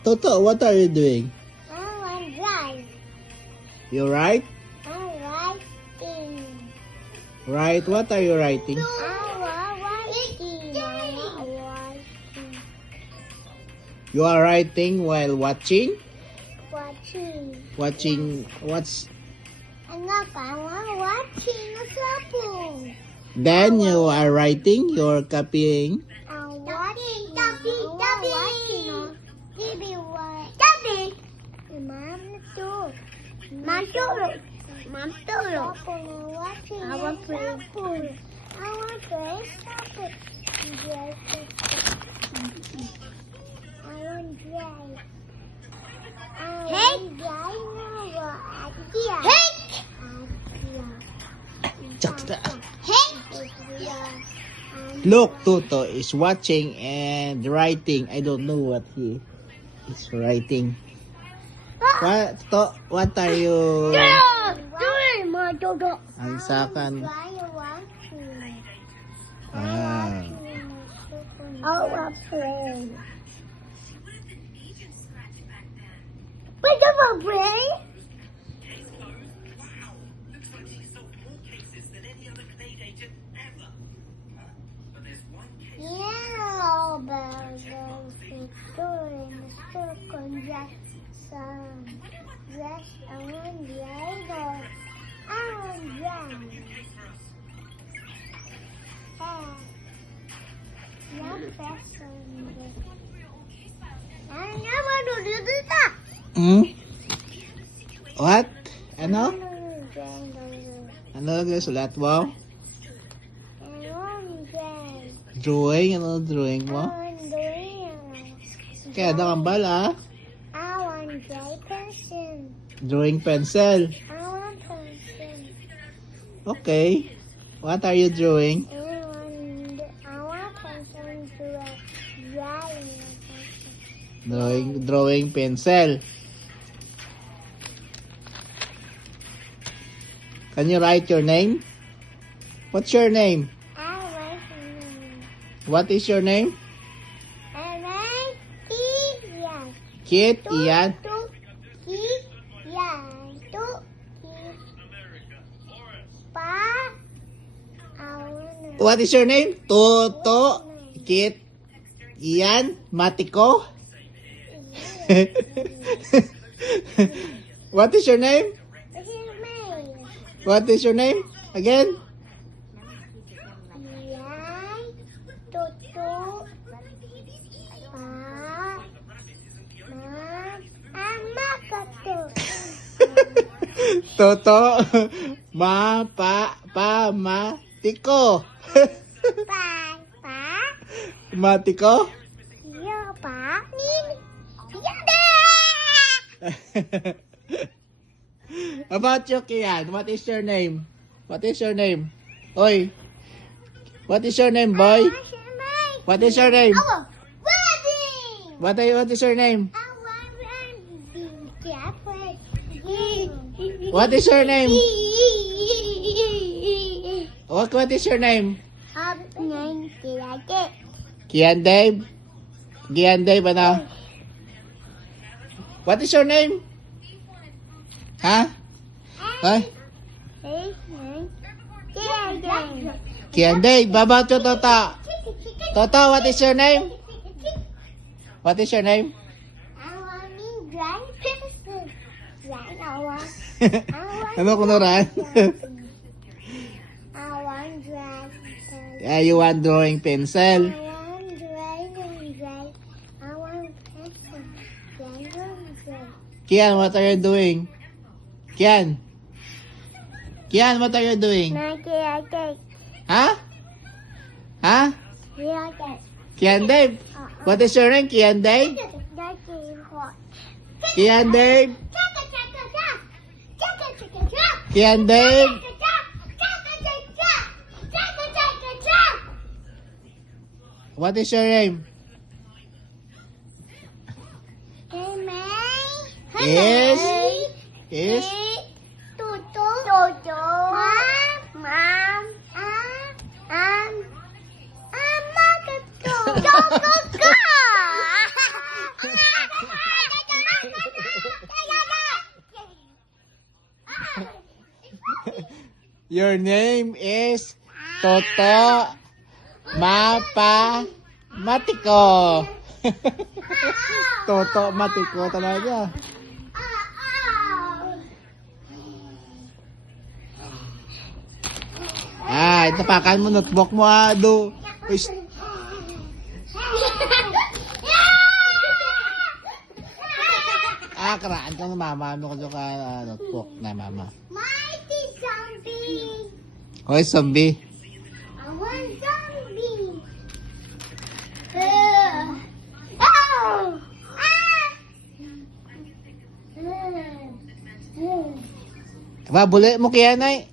Toto, what are you doing? I want to drive. You write? I'm writing. Write, what are you writing? I want writing. I want writing. You are writing while watching? Watching. Watching, what's... Anak, I want watching a sabong. Then you are writing, you're copying. I'm watching. TV what? TV. Mom too. Mom too. Mom too. I want to play. I want to play. Yes. I want to drive. Hey! Hey! Look, Toto is watching and writing. I don't know what he is writing. What are you... Ansakan. Ah. I want to play. But you want to play? Yeah, but yes, I want the idol. I want drum. Not person. I never do this. Hmm? What? Ano? Ano sulat mo? Drawing? Ano drawing mo? Kaya da kambal ah? I want dry pencil. Drawing pencil. I want pencil. Okay. What are you drawing? I want pencil to dry pencil. Drawing pencil. Can you write your name? What's your name? I write my name. What is your name? I write Ian. Kit, Ian. What is your name? Toto, Kit, Ian, Matiko. What is your name? What is your name? Again? Ian, Toto, Toto, Matiko. Matiko? About you, Kian, what is your name? What is your name? Oi. What is your name, boy? What is your name? What is your name? What is your name? What is your name? Kian Dave? Kian Dave, ano? What is your name? Ha? Huh? Kian Dave, about you, Toto. Toto, what is your name? What is your name? Ano kunuran? Yeah, you want drawing pencil. Kian, what are you doing? Kian? Kian, what are you doing? Ha? Ha? Kian Dave? What is your name, Kian Dave? Kian Dave? Kian Dave? What is your name? Is? Is? Mom. Your name is Toto Matiko. Toto Matiko talaga. Itapakan mo notebook mo do. Karaan ka na mama. Ano ka ka notebook na mama? Mighty zombie. Hoy, zombie. I want zombie. Ba, buli mo kaya, Nay.